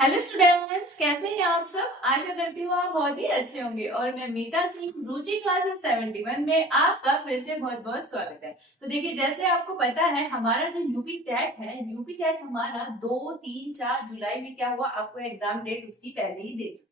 Hello students, कैसे हैं आप सब। आशा करती हूँ आप बहुत ही अच्छे होंगे। और मैं मीता सिंह, रुचि क्लासेस 71 में आपका फिर से बहुत बहुत स्वागत है। तो देखिए, जैसे आपको पता है हमारा जो यूपी टेट है, यूपी टेट हमारा 2, 3, 4 जुलाई में क्या हुआ, आपको एग्जाम डेट उसकी पहले ही दे दी।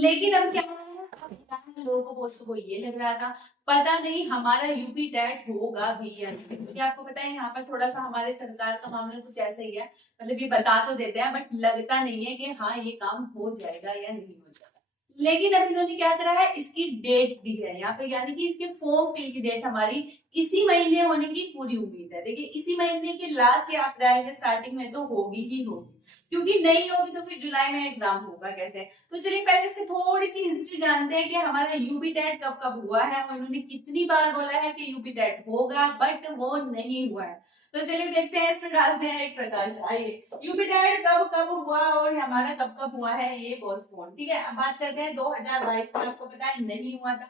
लेकिन अब क्या है, अब क्या है, लोगों को बहुत को ये लग रहा था पता नहीं हमारा यूपी टेट होगा भी या नहीं, क्योंकि आपको पता है यहाँ पर थोड़ा सा हमारे सरकार का मामला कुछ ऐसा ही है। मतलब ये बता तो देते हैं बट लगता नहीं है कि हाँ ये काम हो जाएगा या नहीं हो जाएगा। लेकिन अब इन्होंने क्या करा है, इसकी डेट दी है यहाँ पे, यानी कि इसके फॉर्म फिल की डेट हमारी इसी महीने होने की पूरी उम्मीद है। देखिए, इसी महीने के लास्ट या अप्रैल के स्टार्टिंग में तो होगी ही होगी, क्योंकि नहीं होगी तो फिर जुलाई में एग्जाम होगा कैसे। तो चलिए पहले इसकी थोड़ी सी हिस्ट्री जानते हैं कि हमारा यूपी टेट कब कब हुआ है और इन्होंने कितनी बार बोला है कि यूपी टेट होगा बट वो नहीं हुआ है। तो चलिए देखते हैं, इसमें डालते हैं एक प्रकाश। आइए, यूपिटर कब कब हुआ और हमारा कब कब हुआ है ये पोस्टपोन। ठीक है, अब बात करते हैं 2022 में। आपको पता है नहीं हुआ था।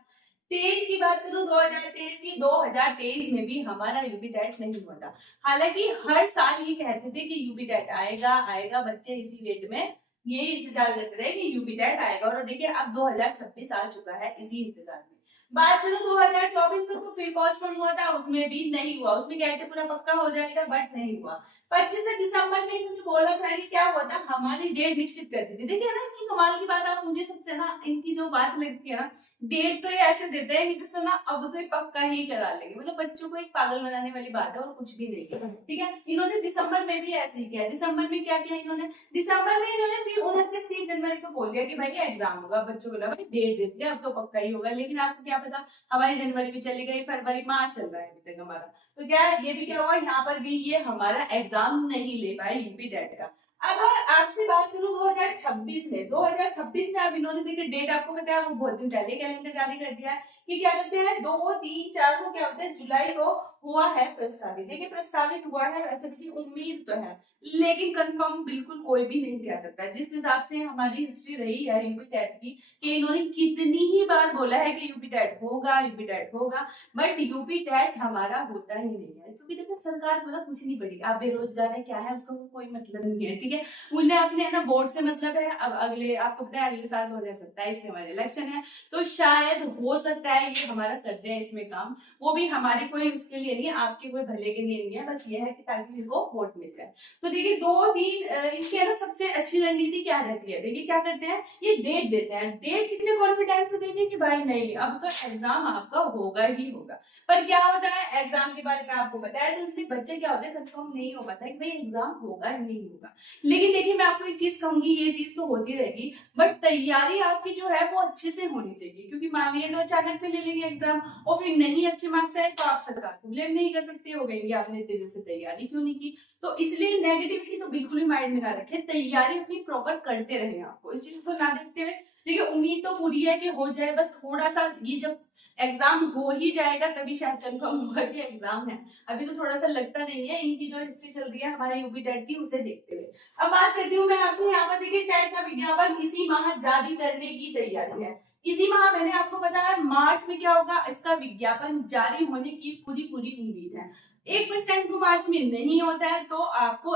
23 की बात करूं, 2023 की, 2023 में भी हमारा यूपी टेट नहीं हुआ था। हालांकि हर साल ये कहते थे कि यूपी टेट आएगा आएगा, बच्चे इसी वेट में ये इंतजार करते रहे कि यूपी टेट आएगा। और देखिए अब 2026 आ चुका है इसी इंतजार में। बात करूं 2024 में, तो फिर पोस्टपोन हुआ था, उसमें भी नहीं हुआ। उसमें कहते पूरा पक्का हो जाएगा बट नहीं हुआ। 25 दिसंबर में इन्होंने बोला था कि क्या हुआ था, हमारी डेट निश्चित कर दी थी। देखिए ना, इतनी कमाल की बात, आप मुझे सबसे ना इनकी जो बात लगती है ना, डेट तो ये ऐसे देते हैं कि जैसे ना अब तो ये पक्का ही करा लेंगे। मतलब बच्चों को एक पागल बनाने वाली बात है और कुछ भी नहीं है। ठीक है, इन्होंने दिसंबर में भी ऐसे ही किया। दिसंबर में क्या किया इन्होंने, दिसंबर में इन्होंने फिर 29 जनवरी को बोल दिया कि भाई एग्जाम होगा। बच्चों को लगा भाई डेट दे दिया अब तो पक्का ही होगा, लेकिन आपको क्या पता हमारी जनवरी भी चली गई, फरवरी, मार्च चल रहा है अभी तक हमारा। तो क्या है, ये भी क्या हुआ, यहाँ पर भी ये हमारा एग्जाम नहीं ले पाए यूपी टेट का। अब आपसे बात करूं 2026 में, 2026 में अब इन्होंने देखिए डेट, आपको पता है वो बहुत दिन पहले कैलेंडर जारी कर दिया है कि क्या कहते हैं 2, 3, 4 को क्या होता है, जुलाई को हुआ है प्रस्तावित। देखिए प्रस्तावित हुआ है, वैसे देखिए उम्मीद तो है, लेकिन कंफर्म बिल्कुल कोई भी नहीं कह सकता। जिस हिसाब से हमारी हिस्ट्री रही है यूपी टेट की, कि इन्होंने कितनी ही बार बोला है कि यूपी टेट होगा, यूपी टेट होगा, बट यूपी टेट हमारा होता ही नहीं है। क्योंकि देखो सरकार को ना कुछ नहीं पड़ी, आप बेरोजगार है क्या है उसका कोई मतलब नहीं है। ठीक है, उन्हें अपने ना वोट से मतलब है। अब अगले, आपको पता है अगले साल 2027 में हमारे इलेक्शन है, तो शायद हो सकता है ये हमारा करते हैं इसमें काम। वो भी हमारे कोई उसके लिए नहीं है, आपके कोई भले के लिए नहीं है, बस ये है कि ताकि इनको वोट मिल जाए। तो देखिए 2 दिन इनके ना सबसे अच्छी रणनीति क्या रहती है, देखिए क्या करते हैं, ये डेट देते हैं। डेट कितने कॉन्फिडेंस से देंगे कि भाई नहीं अब तो एग्जाम आपका होगा ही होगा। पर क्या होता है, एग्जाम के बारे में आपको पता है, तो इसलिए बच्चे क्या होते हैं, कंफर्म नहीं हो पाता है कि भाई एग्जाम होगा ही नहीं होगा। लेकिन देखिए मैं आपको एक चीज कहूंगी, ये चीज तो होती रहेगी बट तैयारी आपकी जो है वो अच्छे से होनी चाहिए। क्योंकि मान लीजिए तो अचानक में ले लेंगे एग्जाम और फिर नहीं अच्छे मार्क्स आए, तो आप सरकार को ब्लेम नहीं कर सकते, हो गएंगे आपने इतने दिन से तैयारी क्यों नहीं की। तो इसलिए नेगेटिविटी तो बिल्कुल ही माइंड में ना रखें, तैयारी अपनी प्रॉपर करते रहे। आपको इस चीज को ना देखते हुए, देखिए उम्मीद तो पूरी है कि हो जाए, बस थोड़ा सा ये जब एग्जाम हो ही जाएगा तभी शायद कंफर्म होगा कि एग्जाम है। अभी तो थोड़ा सा लगता नहीं है। इनकी जो हिस्ट्री चल रही है हमारे यूपी टेट की, उसे देखते हुए अब बात करती हूँ मैं आपसे। यहाँ पर देखिए टेट का विज्ञापन इसी माह जारी करने की तैयारी है। इसी माह, मैंने आपको बताया मार्च में क्या होगा, इसका विज्ञापन जारी होने की पूरी पूरी उम्मीद है। 1% को मार्च में नहीं होता है तो आपको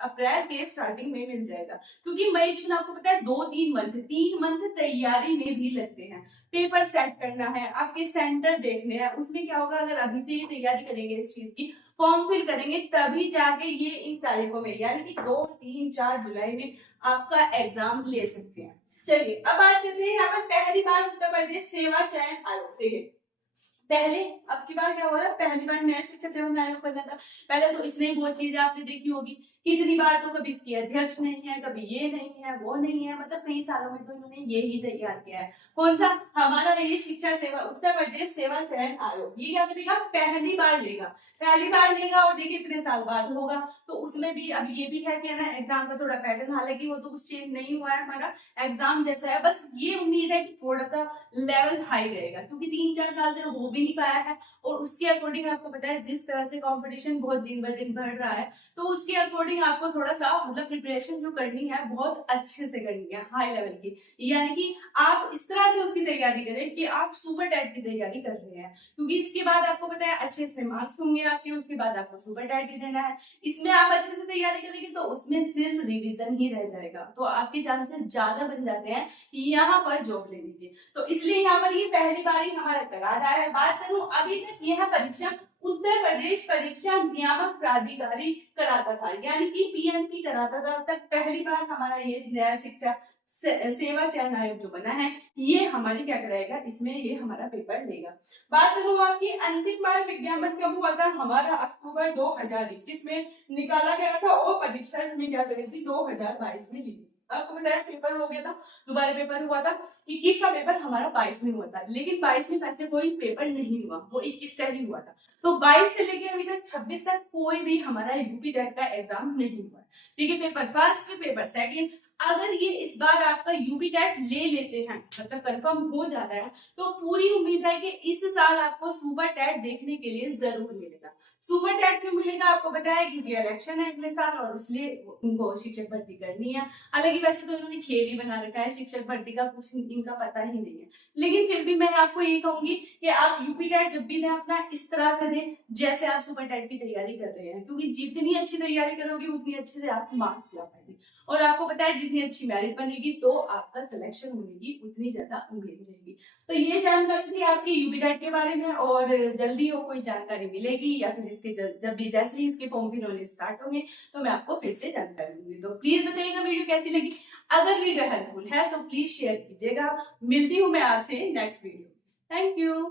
अप्रैल के स्टार्टिंग में मिल जाएगा। क्योंकि मई जून आपको पता है 2-3 मंथ, 3 मंथ तैयारी में भी लगते हैं। पेपर सेट करना है, आपके सेंटर देखने हैं, उसमें क्या होगा, अगर अभी से ही तैयारी करेंगे इस चीज की, फॉर्म फिल करेंगे, तभी जाके ये इन तारीखों में यानी कि 2, 3, 4 जुलाई में आपका एग्जाम ले सकते हैं। चलिए अब बात करते हैं यहाँ पर पहली बार उत्तर प्रदेश सेवा चयन आयोग। देखिए पहले, अब की बार क्या हुआ था, पहली बार नया शिक्षक चयन आयोग बना था। पहले तो इसने बहुत चीजें आपने देखी होगी, कितनी बार तो कभी इसकी अध्यक्ष नहीं है, कभी ये नहीं है, वो नहीं है, मतलब कई सालों में तो इन्होंने ये ही तैयार किया है। कौन सा, हमारा ये शिक्षा सेवा उत्तर प्रदेश सेवा चयन आयोग, ये क्या करेगा, पहली बार लेगा। पहली बार लेगा और देखिए इतने साल बाद होगा। तो उसमें भी अब ये भी है कि ना एग्जाम का थोड़ा पैटर्न, हालांकि वो तो कुछ चेंज नहीं हुआ है, हमारा एग्जाम जैसा है, बस ये उम्मीद है कि थोड़ा सा लेवल हाई रहेगा। क्योंकि 3-4 साल से हो भी नहीं पाया है और उसके अकॉर्डिंग आपको पता है जिस तरह से कंपटीशन बहुत दिन ब दिन बढ़ रहा है, तो उसके अकॉर्डिंग अकॉर्डिंग आपको थोड़ा सा मतलब प्रिपरेशन जो करनी है बहुत अच्छे से करनी है, हाई लेवल की। यानी कि आप इस तरह से उसकी तैयारी करें कि आप सुपर टेट की तैयारी कर रहे हैं, क्योंकि इसके बाद आपको पता है अच्छे से मार्क्स होंगे आपके, उसके बाद आपको सुपर टेट ही देना है। इसमें आप अच्छे से तैयारी करेंगे तो उसमें सिर्फ रिवीजन ही रह जाएगा, तो आपके चांसेस ज्यादा बन जाते हैं यहाँ पर जॉब लेने के। तो इसलिए यहाँ पर ये पहली बार ही हमारा करा रहा है। बात करूं अभी तक यह परीक्षा उत्तर प्रदेश परीक्षा नियामक प्राधिकारी कराता था, यानी कि पीएनपी कराता था। अब तक पहली बार हमारा ये न्याय शिक्षा सेवा चयन आयोग जो बना है ये हमारी क्या कराएगा, इसमें ये हमारा पेपर लेगा। बात करूं आपकी अंतिम बार विज्ञापन कब हुआ था, हमारा अक्टूबर 2021 में निकाला गया था और परीक्षा इसमें क्या करी थी 2022 में ली थी। आपको बताया पेपर हो गया था, दोबारा पेपर हुआ था 21 का पेपर हमारा 22 में हुआ था, लेकिन 22 में पैसे कोई पेपर नहीं हुआ, वो 21 का ही हुआ था। तो 22 से लेकर अभी तक 26 तक कोई भी हमारा यूपी टेट का एग्जाम नहीं हुआ। ठीक है, पेपर फर्स्ट पेपर सेकंड, अगर ये इस बार आपका यूपी टेट ले लेते हैं, मतलब कंफर्म हो जाता है, तो पूरी उम्मीद है कि इस साल आपको सुपर टेट देखने के लिए जरूर मिलेगा। सुपर टेट क्यों मिलेगा आपको पता है, क्योंकि इलेक्शन है अगले साल और इसलिए उनको शिक्षक भर्ती करनी है। हालांकि वैसे तो इन्होंने खेल ही बना रखा है, शिक्षक भर्ती का कुछ इनका पता ही नहीं है, लेकिन फिर भी मैं आपको ये कहूंगी कि आप यूपी टेट जब भी दें अपना इस तरह से दें जैसे आप सुपर टेट की तैयारी कर रहे हैं, क्योंकि जितनी अच्छी तैयारी करोगे उतनी अच्छे से आप मार्क्स ला पाएंगे। और आपको पता है जितनी अच्छी मेरिट बनेगी तो आपका सिलेक्शन होने की उतनी ज्यादा उम्मीद रहेगी। तो ये जानकारी थी आपकी यूपी टेट के बारे में, और जल्दी हो कोई जानकारी मिलेगी या फिर इसके जब भी जैसे ही इसके फॉर्म फिल होने स्टार्ट होंगे तो मैं आपको फिर से जानकारी दूंगी। तो प्लीज बताइएगा वीडियो कैसी लगी, अगर वीडियो हेल्पफुल है तो प्लीज शेयर कीजिएगा। मिलती हूँ मैं आपसे नेक्स्ट वीडियो। Thank you.